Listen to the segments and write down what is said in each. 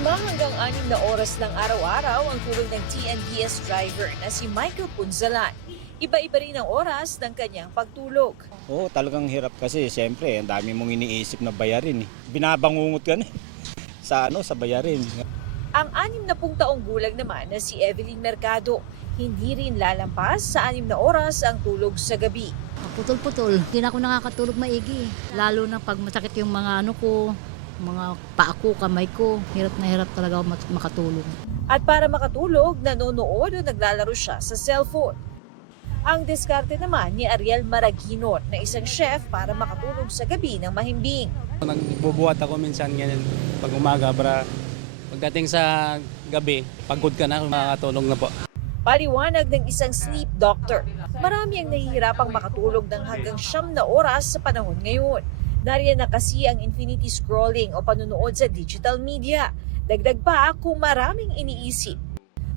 5 hanggang 6 na oras lang araw-araw ang tulog ng TNBS driver na si Michael Punzalan. Iba-iba rin ang oras ng kanyang pagtulog. Oo, talagang hirap kasi siyempre ang dami mong iniisip na bayarin. Binabangungot ka na sa bayarin. Ang 60 taong gulang naman na si Evelyn Mercado, hindi rin lalampas sa 6 na oras ang tulog sa gabi. Putol-putol. Hindi na ako nakakatulog maigi. Lalo na pag masakit yung mga mga paa ko, kamay ko. Hirap na hirap talaga ako makatulog. At para makatulog, nanonood o naglalaro siya sa cellphone. Ang diskarte naman ni Ariel Maraguinor na isang chef para makatulog sa gabi ng mahimbing. Nagbubuhat ako minsan ganyan pag umaga para pagdating sa gabi, pagod ka na, makakatulog na po. Paliwanag ng isang sleep doctor, marami ang nahihirapang makatulog ng hanggang 9 na oras sa panahon ngayon. Nariyan na kasi ang infinity scrolling o panunood sa digital media. Dagdag pa kung maraming iniisip.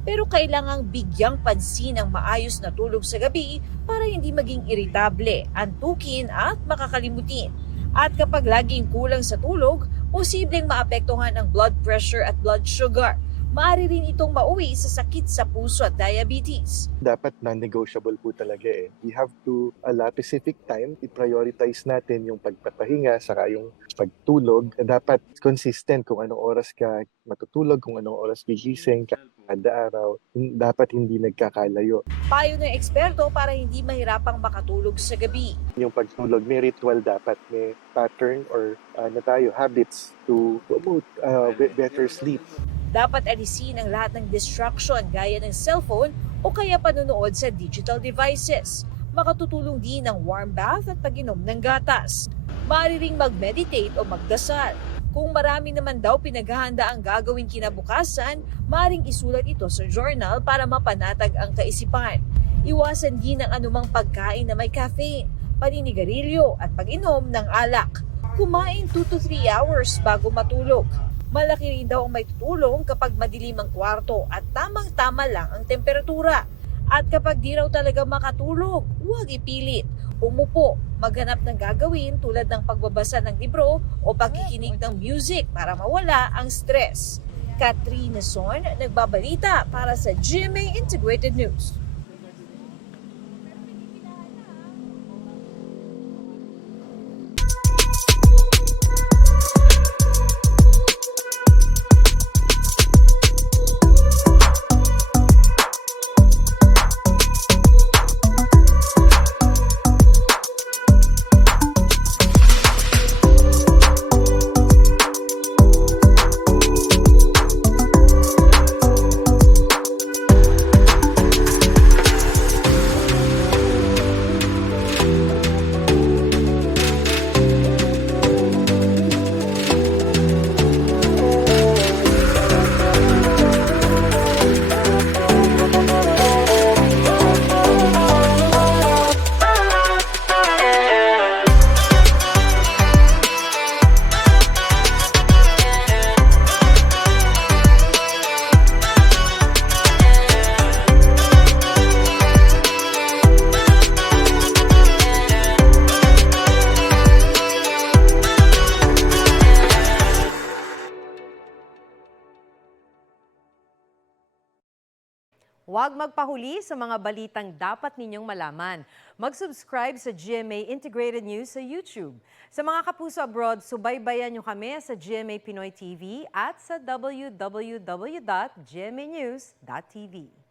Pero kailangang bigyang pansin ang maayos na tulog sa gabi para hindi maging iritable, antukin at makakalimutin. At kapag laging kulang sa tulog, posibleng maapektuhan ang blood pressure at blood sugar. Maaari rin itong mauwi sa sakit sa puso at diabetes. Dapat non-negotiable po talaga eh. We have to allot specific time, i-prioritize natin yung pagpapahinga saka yung pagtulog. Dapat consistent kung anong oras ka matutulog, kung anong oras gigising kada araw. Dapat hindi nagkakalayo. Payo ng eksperto para hindi mahirapang makatulog sa gabi. Yung pagtulog, may ritual dapat, may pattern or habits to promote better sleep. Dapat alisin ang lahat ng distraction gaya ng cellphone o kaya panonood sa digital devices. Makatutulong din ang warm bath at pag-inom ng gatas. Maaari ring mag-meditate o magdasal. Kung marami naman daw pinaghahanda ang gagawin kinabukasan, maaaring isulat ito sa journal para mapanatag ang kaisipan. Iwasan din ang anumang pagkain na may caffeine, paninigarilyo at pag-inom ng alak. Kumain 2 to 3 hours bago matulog. Malaki rin daw ang may tutulong kapag madilim ang kwarto at tamang-tama lang ang temperatura. At kapag di raw talaga makatulog, huwag ipilit. Umupo, maghanap ng gagawin tulad ng pagbabasa ng libro o pagkikinig ng music para mawala ang stress. Katrina Son, nagbabalita para sa GMA Integrated News. Huwag magpahuli sa mga balitang dapat ninyong malaman. Mag-subscribe sa GMA Integrated News sa YouTube. Sa mga kapuso abroad, subaybayan nyo kami sa GMA Pinoy TV at sa www.gmanews.tv.